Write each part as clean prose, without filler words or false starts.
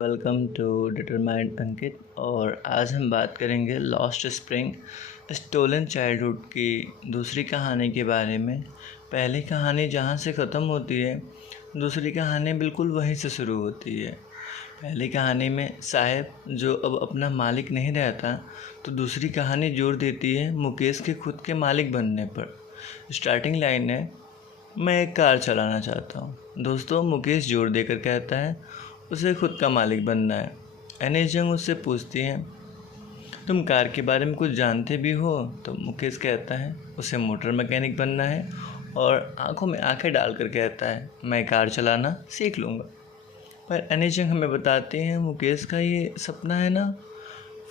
Welcome to determined अंकित। और आज हम बात करेंगे लॉस्ट स्प्रिंग स्टोलन चाइल्डहुड की दूसरी कहानी के बारे में। पहली कहानी जहाँ से ख़त्म होती है, दूसरी कहानी बिल्कुल वहीं से शुरू होती है। पहली कहानी में साहेब जो अब अपना मालिक नहीं रहता, तो दूसरी कहानी जोर देती है मुकेश के खुद के मालिक बनने पर। स्टार्टिंग लाइन है, मैं एक कार चलाना चाहता हूँ। दोस्तों, मुकेश जोर देकर कहता है उसे खुद का मालिक बनना है। एनिस जंग उससे पूछती हैं, तुम कार के बारे में कुछ जानते भी हो? तो मुकेश कहता है उसे मोटर मैकेनिक बनना है, और आंखों में आंखें डालकर कहता है मैं कार चलाना सीख लूँगा। पर एनिस जंग हमें बताते हैं मुकेश का ये सपना है ना,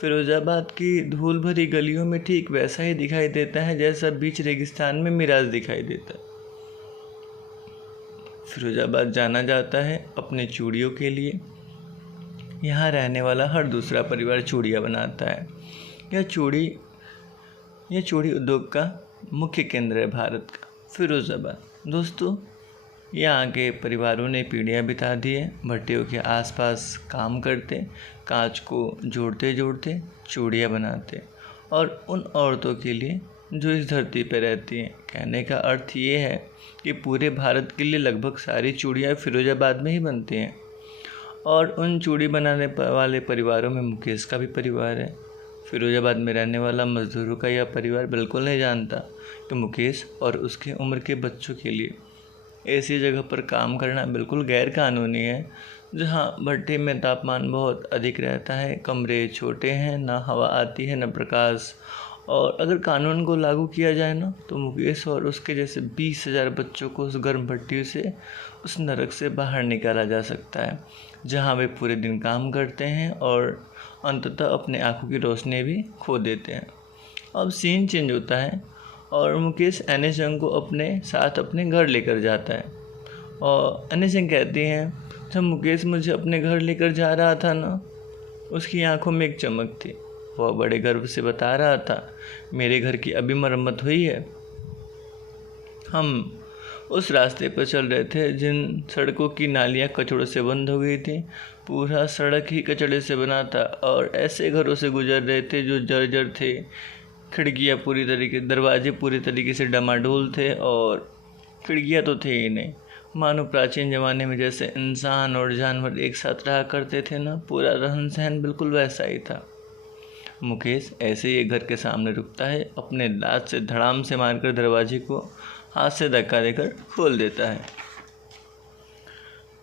फिरोज़ाबाद की धूल भरी गलियों में ठीक वैसा ही दिखाई देता है जैसा बीच रेगिस्तान में मिराज दिखाई देता है। फिरोज़ाबाद जाना जाता है अपने चूड़ियों के लिए। यहाँ रहने वाला हर दूसरा परिवार चूड़ियाँ बनाता है। यह चूड़ी उद्योग का मुख्य केंद्र है भारत का, फिरोज़ाबाद। दोस्तों, यहाँ के परिवारों ने पीढ़ियाँ बिता दी है भट्टियों के आसपास काम करते, कांच को जोड़ते जोड़ते चूड़ियाँ बनाते, और उन औरतों के लिए जो इस धरती पर रहती हैं। कहने का अर्थ ये है कि पूरे भारत के लिए लगभग सारी चूड़ियाँ फिरोज़ाबाद में ही बनती हैं। और उन चूड़ी बनाने वाले परिवारों में मुकेश का भी परिवार है। फिरोज़ाबाद में रहने वाला मज़दूरों का यह परिवार बिल्कुल नहीं जानता कि मुकेश और उसके उम्र के बच्चों के लिए ऐसी जगह पर काम करना बिल्कुल गैर कानूनी है, जहाँ भट्टी में तापमान बहुत अधिक रहता है, कमरे छोटे हैं, ना हवा आती है न प्रकाश। और अगर कानून को लागू किया जाए ना, तो मुकेश और उसके जैसे 20,000 बच्चों को उस गर्म भट्टी से, उस नरक से बाहर निकाला जा सकता है, जहाँ वे पूरे दिन काम करते हैं और अंततः अपने आँखों की रोशनी भी खो देते हैं। अब सीन चेंज होता है और मुकेश एनिस जंग को अपने साथ अपने घर लेकर जाता है। और एनिस जंग कहती हैं, जब मुकेश मुझे अपने घर लेकर जा रहा था ना, उसकी आंखों में एक चमक थी। वह बड़े गर्व से बता रहा था, मेरे घर की अभी मरम्मत हुई है। हम उस रास्ते पर चल रहे थे जिन सड़कों की नालियाँ कचड़ों से बंद हो गई थी। पूरा सड़क ही कचड़े से बना था, और ऐसे घरों से गुजर रहे थे जो जर्जर थे। दरवाजे पूरी तरीके से डमाडोल थे, और खिड़कियाँ तो थे ही नहीं। मानो प्राचीन ज़माने में जैसे इंसान और जानवर एक साथ रहा करते थे ना, पूरा रहन सहन बिल्कुल वैसा ही था। मुकेश ऐसे ही घर के सामने रुकता है, अपने दांत से धड़ाम से मारकर दरवाजे को हाथ से धक्का देकर खोल देता है।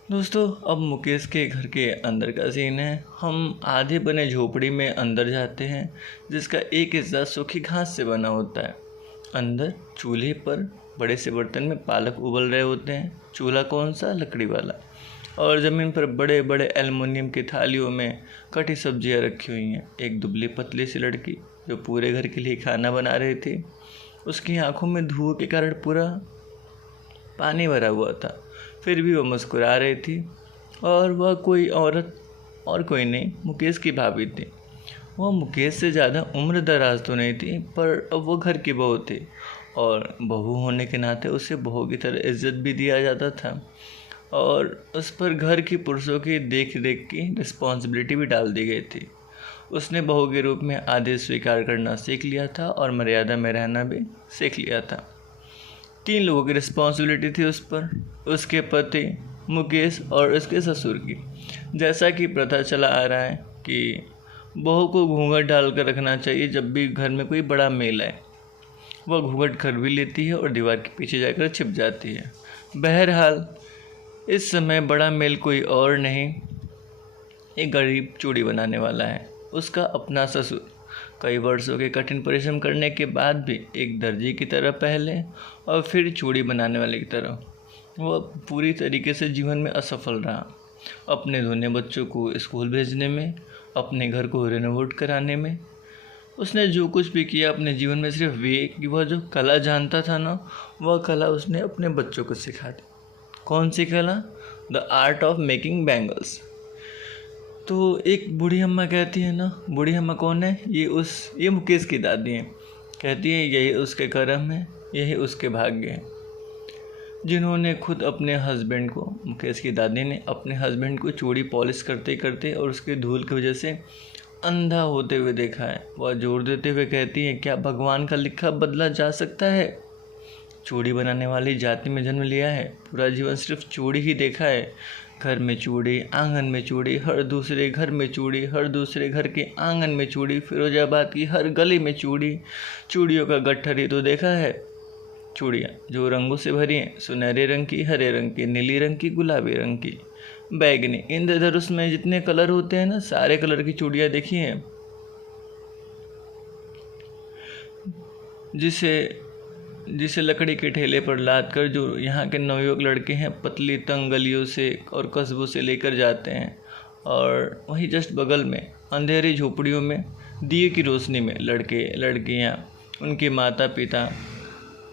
दोस्तों, अब मुकेश के घर के अंदर का सीन है। हम आधे बने झोपड़ी में अंदर जाते हैं, जिसका एक हिस्सा सूखी घास से बना होता है। अंदर चूल्हे पर बड़े से बर्तन में पालक उबल रहे होते हैं। चूल्हा कौन सा? लकड़ी वाला। और ज़मीन पर बड़े बड़े एल्युमिनियम की थालियों में कटी सब्जियां रखी हुई हैं। एक दुबली पतली सी लड़की जो पूरे घर के लिए खाना बना रही थी, उसकी आंखों में धुएं के कारण पूरा पानी भरा हुआ था, फिर भी वह मुस्कुरा रही थी। और वह कोई औरत और कोई नहीं, मुकेश की भाभी थी। वह मुकेश से ज़्यादा उम्र दराज तो नहीं थी, पर अब वो घर की बहू थी, और बहू होने के नाते उसे बहू की तरह इज्जत भी दिया जाता था, और उस पर घर की पुरुषों की देख रेख की रिस्पॉन्सिबिलिटी भी डाल दी गई थी। उसने बहू के रूप में आदेश स्वीकार करना सीख लिया था, और मर्यादा में रहना भी सीख लिया था। 3 लोगों की रिस्पॉन्सिबिलिटी थी उस पर, उसके पति मुकेश और उसके ससुर की। जैसा कि प्रथा चला आ रहा है कि बहू को घूंघट डाल कर रखना चाहिए, जब भी घर में कोई बड़ा मेल आए वह घूंघट कर भी लेती है और दीवार के पीछे जाकर छिप जाती है। बहरहाल इस समय बड़ा मेल कोई और नहीं, एक गरीब चूड़ी बनाने वाला है। उसका अपना ससुर कई वर्षों के कठिन परिश्रम करने के बाद भी एक दर्जी की तरह पहले, और फिर चूड़ी बनाने वाले की तरह, वह पूरी तरीके से जीवन में असफल रहा। अपने दोनों बच्चों को स्कूल भेजने में, अपने घर को रेनोवेट कराने में, उसने जो कुछ भी किया अपने जीवन में, सिर्फ वे कि वह जो कला जानता था ना, वह कला उसने अपने बच्चों को सिखा दी। कौन सी कला? The art of making bangles. तो एक बूढ़ी अम्मा कहती है ना, बूढ़ी अम्मा कौन है? ये मुकेश की दादी हैं। कहती है यही उसके कर्म है, यही उसके भाग्य है। जिन्होंने खुद अपने हस्बैंड को, मुकेश की दादी ने अपने हस्बैंड को चूड़ी पॉलिश करते करते और उसके धूल की वजह से अंधा होते हुए देखा है। वह जोर देते हुए कहती है, क्या भगवान का लिखा बदला जा सकता है? चूड़ी बनाने वाली जाति में जन्म लिया है, पूरा जीवन सिर्फ चूड़ी ही देखा है। घर में चूड़ी, आंगन में चूड़ी, हर दूसरे घर में चूड़ी, हर दूसरे घर के आंगन में चूड़ी, फिरोजाबाद की हर गली में चूड़ी, चूड़ियों का गट्ठर ही तो देखा है। चूड़ियाँ जो रंगों से भरी हैं, सुनहरे रंग की, हरे रंग की, नीली रंग की, गुलाबी रंग की, बैगनी, इंद्रधनुष में जितने कलर होते हैं ना, सारे कलर की चूड़ियाँ देखी हैं। जिसे लकड़ी के ठेले पर लाद कर जो यहाँ के नवयुवक लड़के हैं पतली तंग गलियों से और कस्बों से लेकर जाते हैं। और वहीं जस्ट बगल में अंधेरी झोपड़ियों में दिए की रोशनी में लड़के लड़कियाँ, उनके माता पिता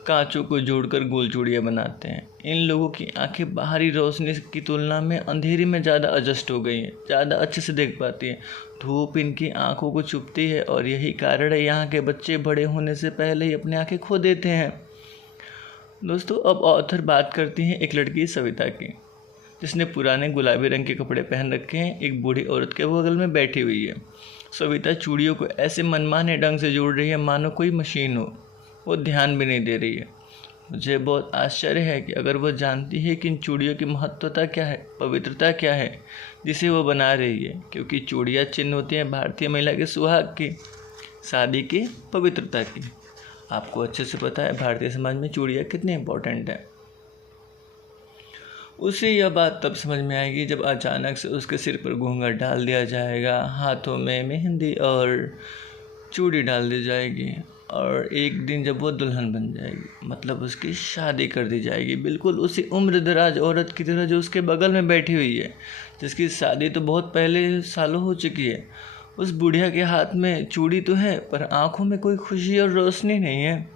कांचों को जोड़कर गोल चूड़ियाँ बनाते हैं। इन लोगों की आंखें बाहरी रोशनी की तुलना में अंधेरी में ज़्यादा एडजस्ट हो गई हैं, ज़्यादा अच्छे से देख पाती हैं। धूप इनकी आंखों को चुभती है और यही कारण है यहाँ के बच्चे बड़े होने से पहले ही अपनी आंखें खो देते हैं। दोस्तों, अब ऑथर बात करती हैं एक लड़की सविता की, जिसने पुराने गुलाबी रंग के कपड़े पहन रखे हैं, एक बूढ़ी औरत के बगल में बैठी हुई है। सविता चूड़ियों को ऐसे मनमाने ढंग से जोड़ रही है मानो कोई मशीन हो। वो ध्यान भी नहीं दे रही है। मुझे बहुत आश्चर्य है कि अगर वो जानती है कि इन चूड़ियों की महत्वता क्या है, पवित्रता क्या है जिसे वो बना रही है, क्योंकि चूड़ियाँ चिन्ह होती हैं भारतीय महिला के सुहाग की, शादी की, पवित्रता की। आपको अच्छे से पता है भारतीय समाज में चूड़ियाँ कितनी इम्पोर्टेंट है। उसे यह बात तब समझ में आएगी जब अचानक से उसके सिर पर घूंघट डाल दिया जाएगा, हाथों में मेहंदी और चूड़ी डाल दी जाएगी, और एक दिन जब वो दुल्हन बन जाएगी, मतलब उसकी शादी कर दी जाएगी, बिल्कुल उसी उम्रदराज औरत की तरह जो उसके बगल में बैठी हुई है, जिसकी शादी तो बहुत पहले सालों हो चुकी है। उस बुढ़िया के हाथ में चूड़ी तो है पर आंखों में कोई खुशी और रोशनी नहीं है।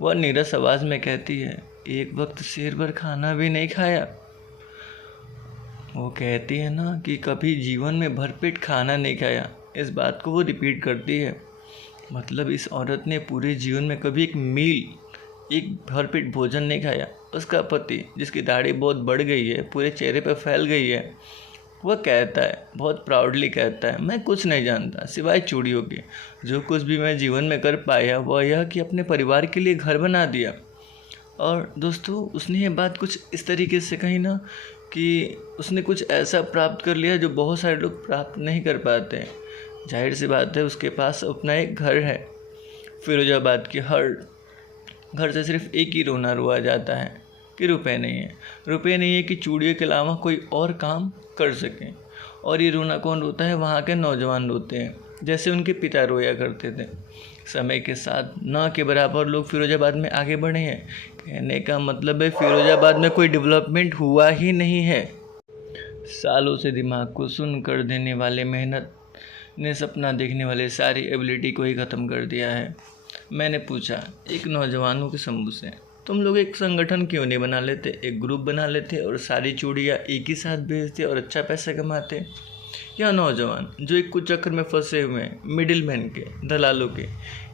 वह नीरस आवाज़ में कहती है, एक वक्त शेर भर खाना भी नहीं खाया। वो कहती है ना कि कभी जीवन में भरपेट खाना नहीं खाया, इस बात को वो रिपीट करती है। मतलब इस औरत ने पूरे जीवन में कभी एक भरपेट भोजन नहीं खाया। उसका पति, जिसकी दाढ़ी बहुत बढ़ गई है, पूरे चेहरे पर फैल गई है, वह कहता है, बहुत प्राउडली कहता है, मैं कुछ नहीं जानता सिवाय चूड़ियों के। जो कुछ भी मैं जीवन में कर पाया वह यह कि अपने परिवार के लिए घर बना दिया। और दोस्तों, उसने ये बात कुछ इस तरीके से कही ना कि उसने कुछ ऐसा प्राप्त कर लिया जो बहुत सारे लोग प्राप्त नहीं कर पाते हैं। जाहिर सी बात है उसके पास अपना एक घर है। फिरोजाबाद के हर घर से सिर्फ एक ही रोना रोआ जाता है कि रुपए नहीं है कि चूड़ियों के अलावा कोई और काम कर सकें। और ये रोना कौन रोता है? वहाँ के नौजवान रोते हैं, जैसे उनके पिता रोया करते थे। समय के साथ न के बराबर लोग फिरोजाबाद में आगे बढ़े हैं। कहने का मतलब है फिरोजाबाद में कोई डेवलपमेंट हुआ ही नहीं है। सालों से दिमाग को सुन कर देने वाले मेहनत ने सपना देखने वाले सारी एबिलिटी को ही ख़त्म कर दिया है। मैंने पूछा एक नौजवानों के समूह से, तुम लोग एक संगठन क्यों नहीं बना लेते, एक ग्रुप बना लेते और सारी चूड़ियाँ एक ही साथ बेचते और अच्छा पैसा कमाते। यह नौजवान जो एक कुचक्र में फंसे हुए हैं, मिडिलमैन के, दलालों के,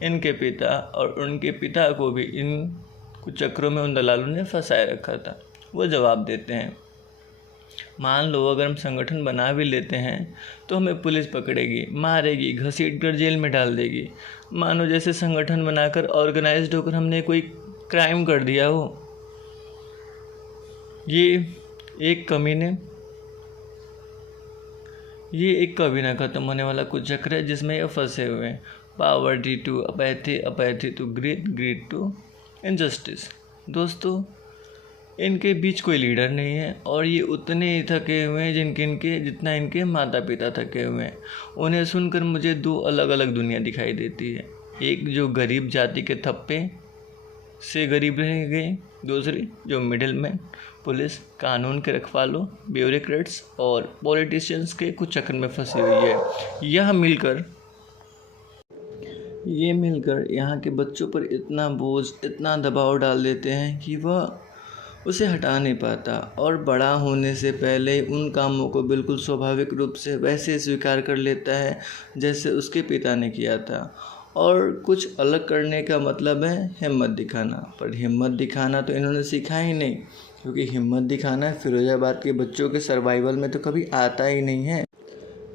इनके पिता और उनके पिता को भी इन कुचक्रों में उन दलालों ने फंसाए रखा था, वो जवाब देते हैं, मान लो अगर हम संगठन बना भी लेते हैं तो हमें पुलिस पकड़ेगी, मारेगी, घसीट कर जेल में डाल देगी, मानो जैसे संगठन बनाकर ऑर्गेनाइज्ड होकर हमने कोई क्राइम कर दिया हो। ये एक कभी ना ख़त्म होने वाला कुछ चक्र है जिसमें ये फंसे हुए हैं। Poverty to apathy, apathy to greed, greed to injustice. दोस्तों, इनके बीच कोई लीडर नहीं है और ये उतने ही थके हुए हैं जितना इनके माता पिता थके हुए हैं। उन्हें सुनकर मुझे दो अलग अलग दुनिया दिखाई देती है, एक जो गरीब जाति के थप्पे से गरीब रह गई, दूसरी जो मिडिलमैन, पुलिस, कानून के रखवालों, ब्यूरोक्रेट्स और पॉलिटिशियंस के कुछ चक्कर में फंसी हुई है। ये मिलकर यहाँ के बच्चों पर इतना बोझ, इतना दबाव डाल देते हैं कि वह उसे हटा नहीं पाता और बड़ा होने से पहले उन कामों को बिल्कुल स्वाभाविक रूप से वैसे स्वीकार कर लेता है जैसे उसके पिता ने किया था। और कुछ अलग करने का मतलब है हिम्मत दिखाना। पर हिम्मत दिखाना तो इन्होंने सीखा ही नहीं, क्योंकि हिम्मत दिखाना फिरोजाबाद के बच्चों के सर्वाइवल में तो कभी आता ही नहीं है।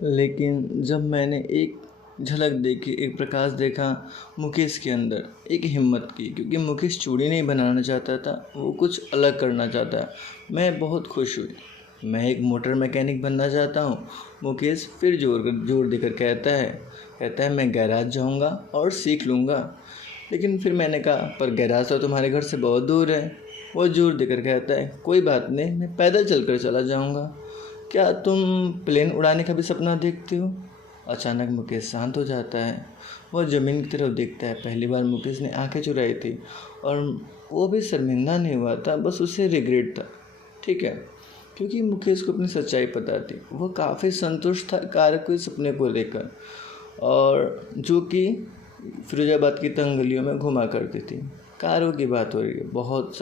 लेकिन जब मैंने एक झलक देखी, एक प्रकाश देखा मुकेश के अंदर, एक हिम्मत की, क्योंकि मुकेश चूड़ी नहीं बनाना चाहता था, वो कुछ अलग करना चाहता है। मैं बहुत खुश हुई। मैं एक मोटर मैकेनिक बनना चाहता हूँ। मुकेश फिर जोर देकर कहता है मैं गैराज जाऊँगा और सीख लूँगा। लेकिन फिर मैंने कहा पर गैराज तो तुम्हारे घर से बहुत दूर है। वो जोर देकर कहता है कोई बात नहीं, मैं पैदल चलकर चला जाऊँगा। क्या तुम प्लेन उड़ाने का भी सपना देखते हो? अचानक मुकेश शांत हो जाता है। वह ज़मीन की तरफ देखता है। पहली बार मुकेश ने आंखें चुराई थी और वो भी शर्मिंदा नहीं हुआ था, बस उसे रिग्रेट था। ठीक है, क्योंकि मुकेश को अपनी सच्चाई पता थी। वह काफ़ी संतुष्ट था कार के सपने को लेकर, और जो कि फिरोजाबाद की तंग गलियों में घुमा करती थी। कारों की बात हो रही है, बहुत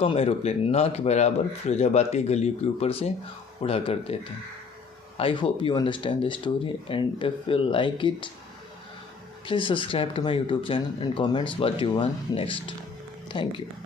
कम एरोप्लेन ना के बराबर फिरोजाबाद की गलियों के ऊपर से उड़ा करते थे। I hope you understand the story, and if you like it, please subscribe to my YouTube channel and comments what you want next. Thank you.